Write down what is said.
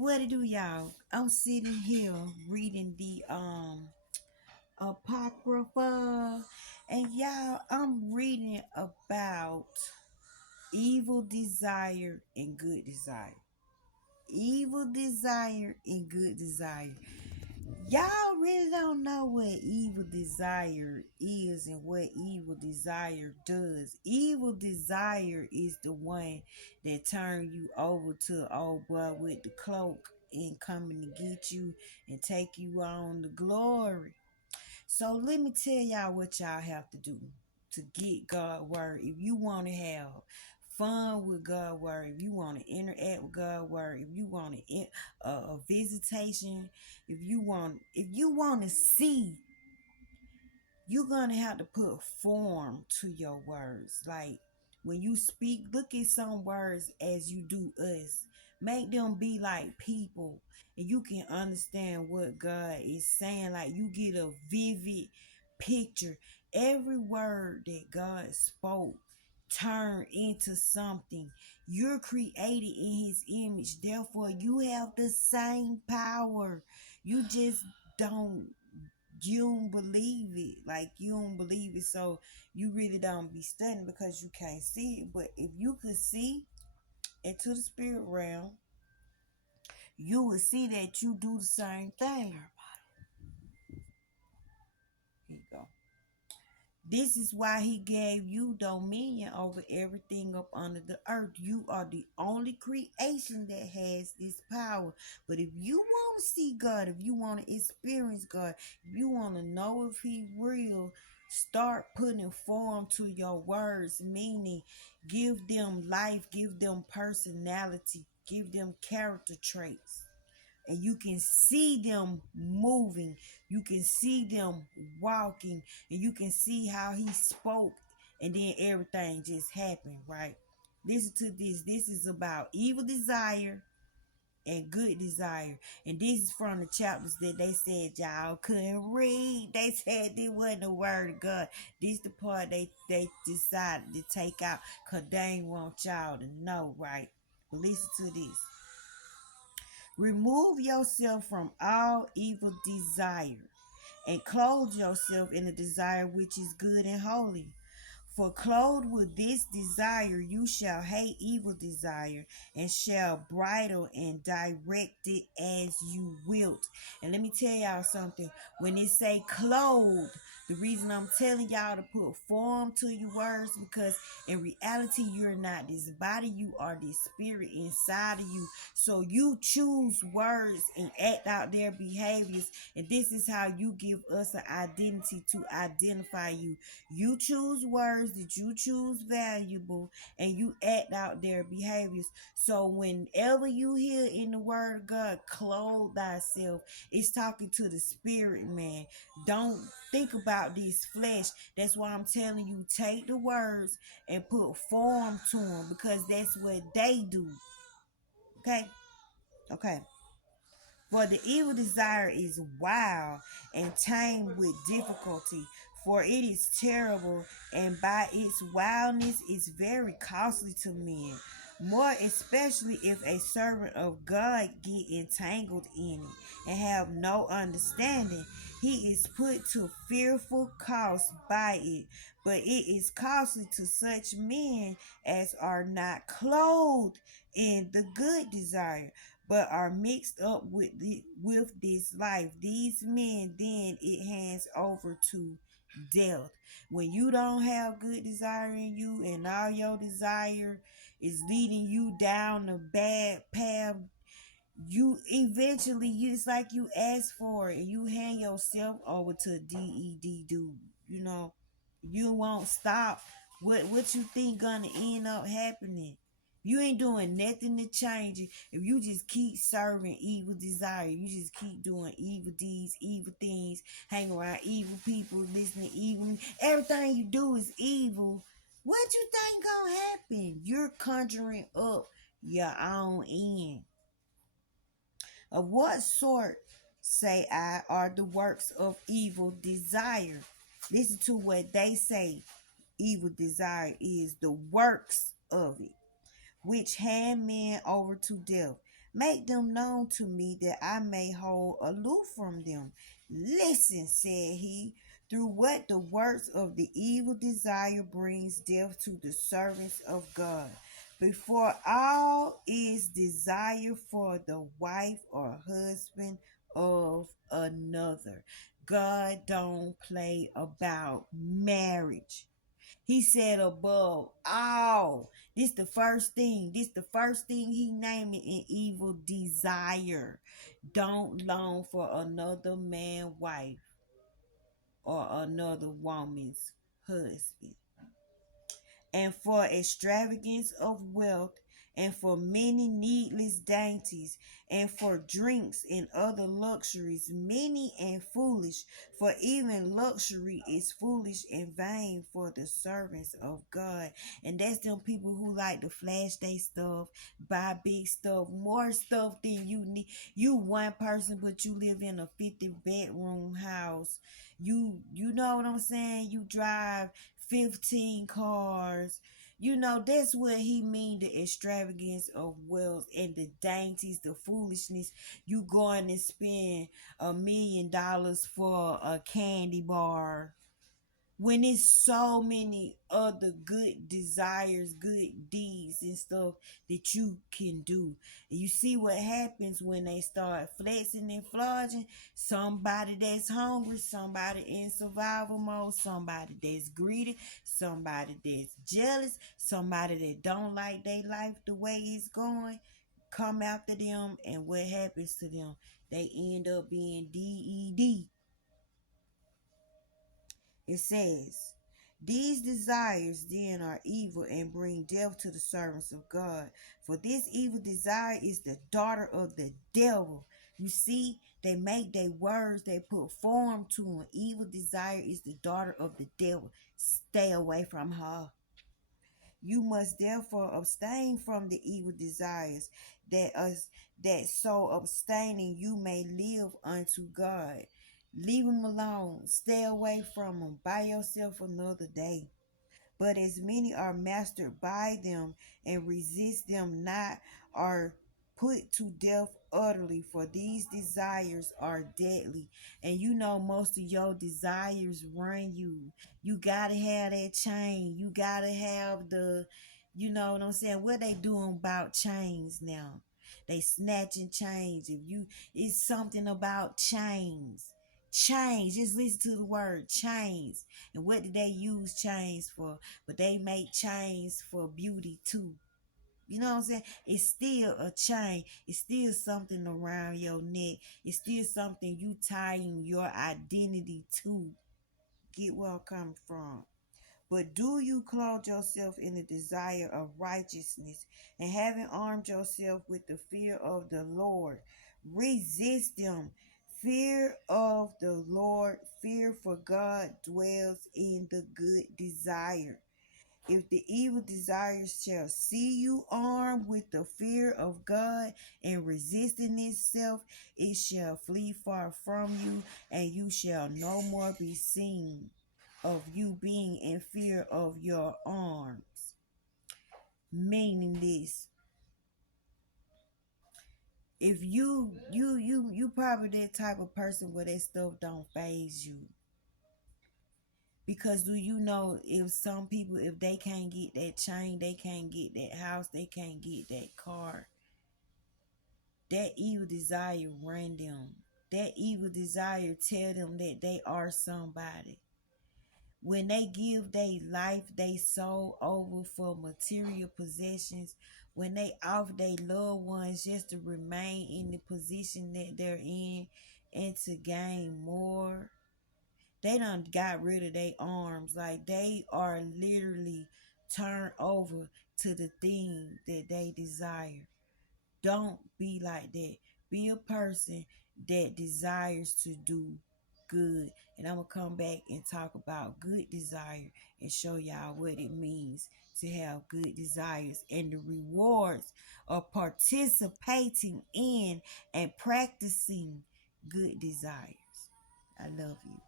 What it do, y'all? I'm sitting here reading the Apocrypha, and y'all, I'm reading about evil desire and good desire. Evil desire and good desire. Y'all really don't know what evil desire is and what evil desire does. Evil desire is the one that turn you over to the old boy with the cloak and coming to get you and take you on the glory. So let me tell y'all what y'all have to do to get God word. If you want to have fun with God word, if you want to interact with God word, if you want a visitation, if you want to see, you're gonna have to put form to your words. Like when you speak, look at some words as you do us. Make them be like people, and you can understand what God is saying. Like you get a vivid picture. Every word that God spoke turn into something. You're created in his image, therefore you have the same power. You just don't you don't believe it. Like you don't believe it, so you really don't be studying because you can't see it. But if you could see into the spirit realm, you would see that you do the same thing. Here you go. This is why he gave you dominion over everything up under the earth. You are the only creation that has this power. But if you want to see God, if you want to experience God, if you want to know if he's real, start putting form to your words, meaning give them life, give them personality, give them character traits, and you can see them moving, you can see them walking, and you can see how he spoke, and then everything just happened, right? Listen to this. This is about evil desire and good desire, and this is from the chapters that they said y'all couldn't read. They said this wasn't the word of God. This the part they decided to take out because they ain't want y'all to know, right? But listen to this. Remove yourself from all evil desire and clothe yourself in the desire which is good and holy. For clothed with this desire, you shall hate evil desire and shall bridle and direct it as you wilt. And let me tell y'all something. When it say clothed, the reason I'm telling y'all to put form to your words, because in reality, you're not this body, you are this spirit inside of you. So you choose words and act out their behaviors. And this is how you give us an identity to identify you. You choose words that you choose valuable, and you act out their behaviors. So whenever you hear in the word of God, clothe thyself, it's talking to the spirit, man. Don't think about this flesh. That's why I'm telling you, take the words and put form to them, because that's what they do. Okay? Okay. For the evil desire is wild and tamed with difficulty, for it is terrible, and by its wildness is very costly to men. More especially if a servant of God get entangled in it and have no understanding. He is put to fearful cost by it, but it is costly to such men as are not clothed in the good desire, but are mixed up with this life. These men then it hands over to death. When you don't have good desire in you, and all your desire is leading you down the bad path, you eventually, it's like you ask for it and you hand yourself over to DED dude. You know, you won't stop. What you think gonna end up happening? You ain't doing nothing to change it. If you just keep serving evil desire, you just keep doing evil deeds, evil things, hang around evil people, listening to evil. Everything you do is evil. What you think gonna happen? You're conjuring up your own end. Of what sort, say I, are the works of evil desire? Listen to what they say evil desire is, the works of it, which hand men over to death. Make them known to me that I may hold aloof from them. Listen, said he, through what the works of the evil desire brings death to the servants of God. Before all is desire for the wife or husband of another. God don't play about marriage. He said above all. This the first thing. This the first thing he named it in evil desire. Don't long for another man's wife or another woman's husband, and for extravagance of wealth, and for many needless dainties, and for drinks and other luxuries, many and foolish. For even luxury is foolish and vain for the servants of God. And that's them people who like to flash their stuff, buy big stuff, more stuff than you need. You one person, but you live in a 50-bedroom house. You know what I'm saying? You drive 15 cars. You know, that's what he mean, the extravagance of wealth and the dainties, the foolishness. You going and spend $1 million for a candy bar when it's so many other good desires, good deeds and stuff that you can do. You see what happens when they start flexing and flogging? Somebody that's hungry, somebody in survival mode, somebody that's greedy, somebody that's jealous, somebody that don't like their life the way it's going, come after them, and what happens to them? They end up being DED. It says, these desires then are evil and bring death to the servants of God. For this evil desire is the daughter of the devil. You see, they make their words, they put form to an evil desire is the daughter of the devil. Stay away from her. You must therefore abstain from the evil desires, that so abstaining you may live unto God. Leave them alone. Stay away from them. Buy yourself another day. But as many are mastered by them and resist them not, are put to death utterly, for these desires are deadly. And you know, most of your desires run you. You gotta have that chain. You gotta have the, you know what I'm saying? What they doing about chains now? They snatching chains. If you, it's something about chains. Chains. Just listen to the word chains. And what did they use chains for? But they make chains for beauty too. You know what I'm saying? It's still a chain. It's still something around your neck. It's still something you tying your identity to. Get where I'm coming from. But do you clothe yourself in the desire of righteousness, and having armed yourself with the fear of the Lord, resist them. Fear of the Lord, fear for God dwells in the good desire. If the evil desires shall see you armed with the fear of God and resisting itself, it shall flee far from you, and you shall no more be seen of you being in fear of your arms. Meaning this, if you probably that type of person where that stuff don't phase you. Because do you know, if some people, if they can't get that chain, they can't get that house, they can't get that car, that evil desire run them. That evil desire tell them that they are somebody. When they give their life, they soul over for material possessions, when they offer their loved ones just to remain in the position that they're in and to gain more, they done got rid of their arms. Like, they are literally turned over to the thing that they desire. Don't be like that. Be a person that desires to do good. And I'm going to come back and talk about good desire and show y'all what it means to have good desires and the rewards of participating in and practicing good desires. I love you.